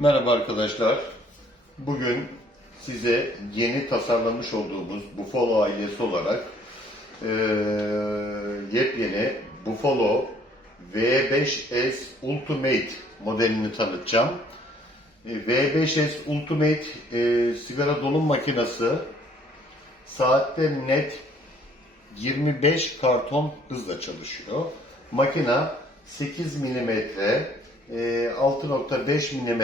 Merhaba arkadaşlar. Bugün size yeni tasarlamış olduğumuz Buffalo ailesi olarak eee, yepyeni Buffalo V5S Ultimate modelini tanıtacağım. E, V5S Ultimate e, sigara dolum makinesi saatte net 25 karton hızla çalışıyor. Makina 8 mm, e, 6.5 mm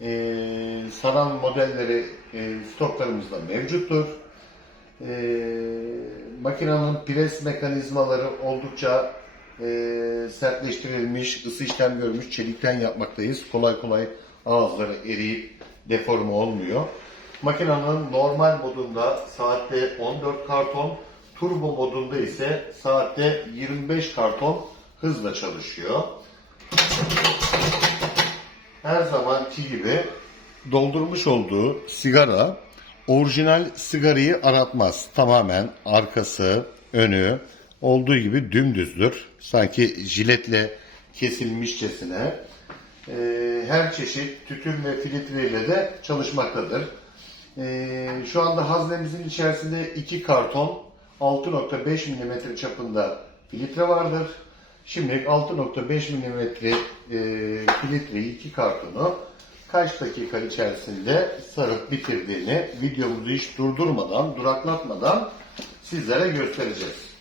e, saran modelleri e, stoklarımızda mevcuttur. Makinenin pres mekanizmaları oldukça sertleştirilmiş, ısı işlem görmüş, çelikten yapmaktayız. Kolay kolay ağızları eriyip deforme olmuyor. Makinenin normal modunda saatte 14 karton, turbo modunda ise saatte 25 karton hızla çalışıyor. Her zamanki gibi doldurmuş olduğu sigara orijinal sigarayı aratmaz. Tamamen arkası, önü olduğu gibi dümdüzdür. Sanki jiletle kesilmişçesine. Ee, her çeşit tütün ve filtreyle de çalışmaktadır. Ee, şu anda haznemizin içerisinde iki karton 6.5 mm çapında filtre vardır. Şimdilik 6.5 mm filtreyi iki kartonu kaç dakika içerisinde sarıp bitirdiğini videomuzu hiç durdurmadan, duraklatmadan sizlere göstereceğiz.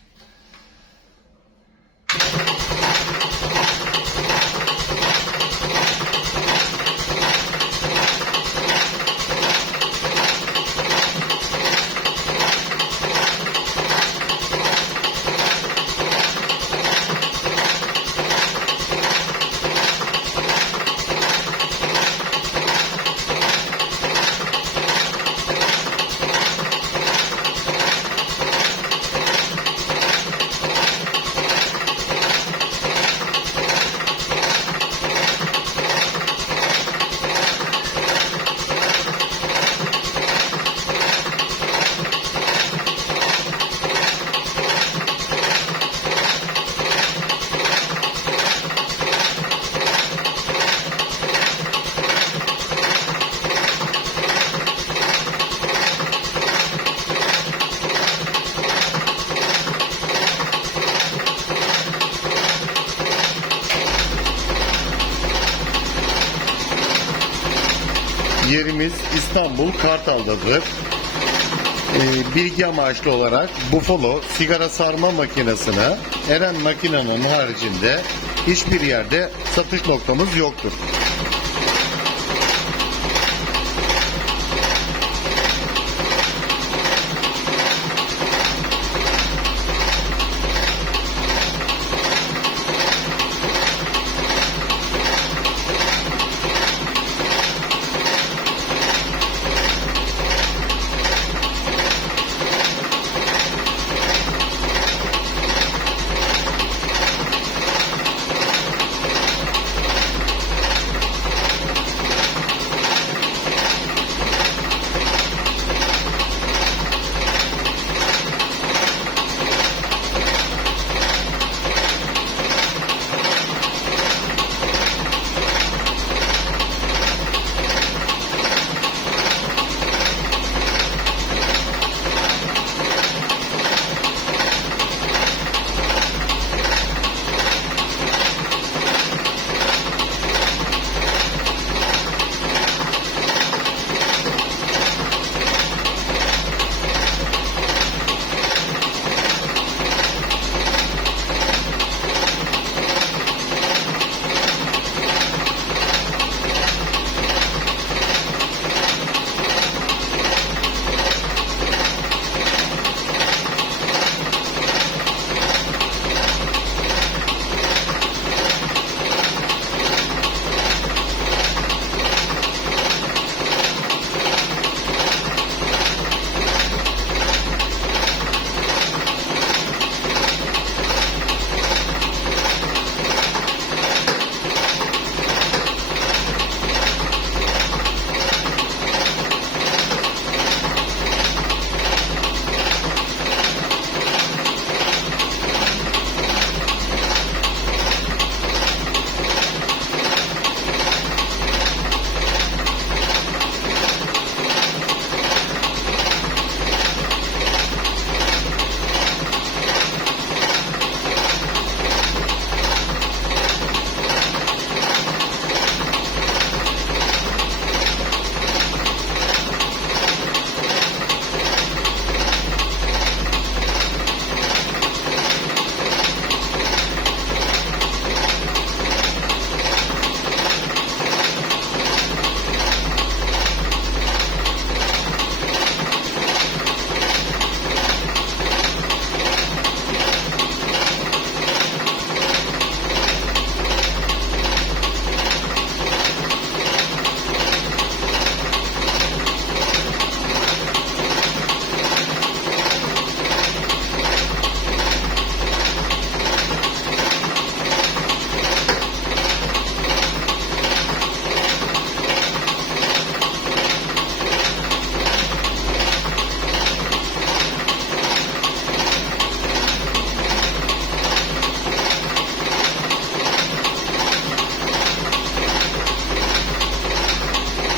Yerimiz İstanbul Kartal'dadır. Ee, bilgi amaçlı olarak Buffalo sigara sarma makinesine Eren makinenin haricinde hiçbir yerde satış noktamız yoktur.